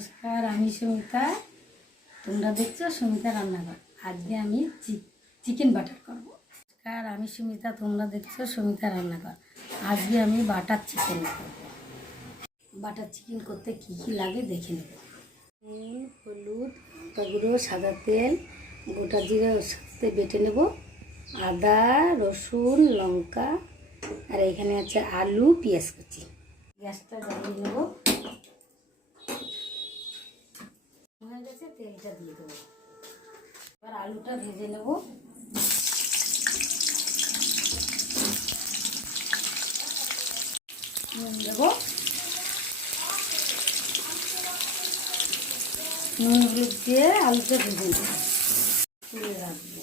নমস্কার, আমি সুমিতা। তোমরা দেখছো সুমিতা রান্নাঘর। আজকে আমি চিকেন বাটার করব। নমস্কার, আমি সুমিতা। তোমরা দেখছো সুমিতা রান্নাঘর। আজকে আমি বাটার চিকেন করব। বাটার চিকেন করতে কি কি লাগে দেখে নেব। নুন, হলুদ, লঙ্কা গুঁড়ো, সাদা তেল, গোটা জিরে ওর সাথে বেটে নেব, আদা, রসুন, লঙ্কা, আর এখানে আছে আলু, পেঁয়াজ কুচি। গ্যাসটা জ্বালিয়ে নেব। হয়ে গেছে, তেলটা দিয়ে দেবো। এবার আলুটা ভেজে নেব। নুন দেবো, নুন হলুদ দিয়ে আলুটা ভেজে নেব। তুলে রাখবো,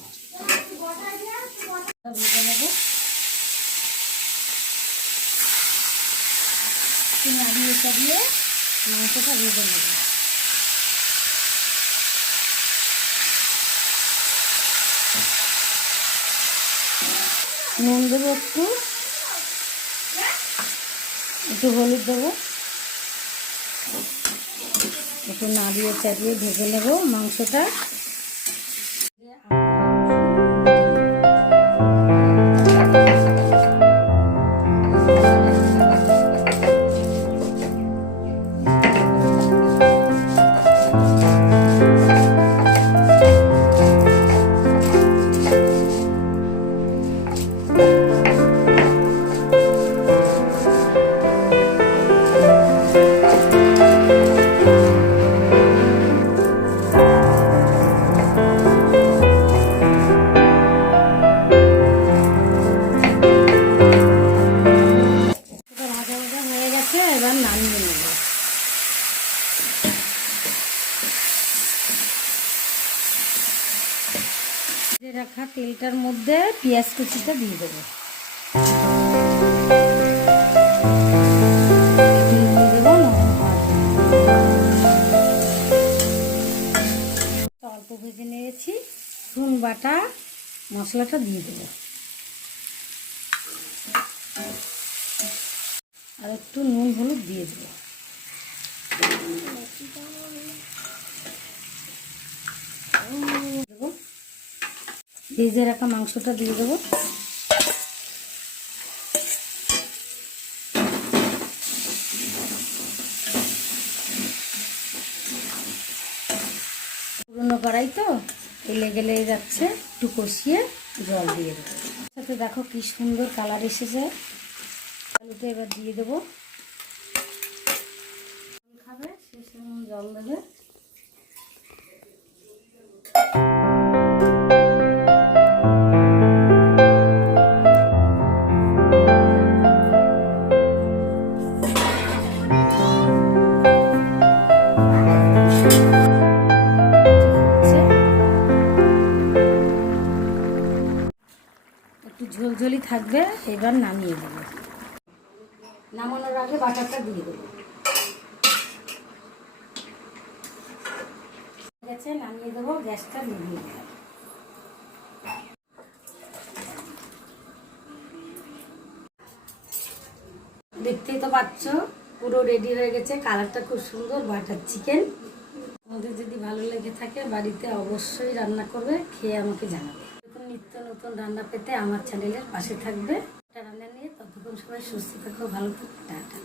ভেজে নেব। নাড়িয়ে চাড়িয়ে মাংসটা ভেজে নেব। নুন দেবো, একটু হলুদ দেবো, একটু নাড়িয়ে চাড়িয়ে ভেজে নেব মাংসটা। এবার নামিয়ে নেব। রাখা তেলটার মধ্যে পেঁয়াজ কুচিটা দিয়ে দেবো। অল্প ভেজে নিয়েছি, রসুন বাটা মশলাটা দিয়ে দেবো, আর একটু নুন হলুদ দিয়ে দেবো। ভেজে রাখা মাংসটা দিয়ে দেবো। পুরনো কড়াই তো লেগে যাচ্ছে, একটু কষিয়ে জল দিয়ে দেবো। সাথে দেখো কি সুন্দর কালার এসেছে। আলুটা এবার দিয়ে দেবো। খাবে সে সময় জল দেবে। একটু ঝোলঝোলি থাকবে, এবার নামিয়ে দেবো। নামানোর আগে বাটারটা দিয়ে দেবো। ঠিক আছে, নামিয়ে দেবো। গ্যাসটা নিভিয়ে দেবো। দেখতেই তো পাচ্ছ পুরো রেডি হয়ে গেছে। কালারটা খুব সুন্দর। বাটার চিকেন আমাদের যদি ভালো লেগে থাকে বাড়িতে অবশ্যই রান্না করবে, খেয়ে আমাকে জানাবে। নিত্য নতুন রান্না পেতে আমার চ্যানেলের পাশে থাকবে। রান্না নিয়ে ততক্ষণ সবাই সুস্থ থাকো, ভালো থাকো, টাটা।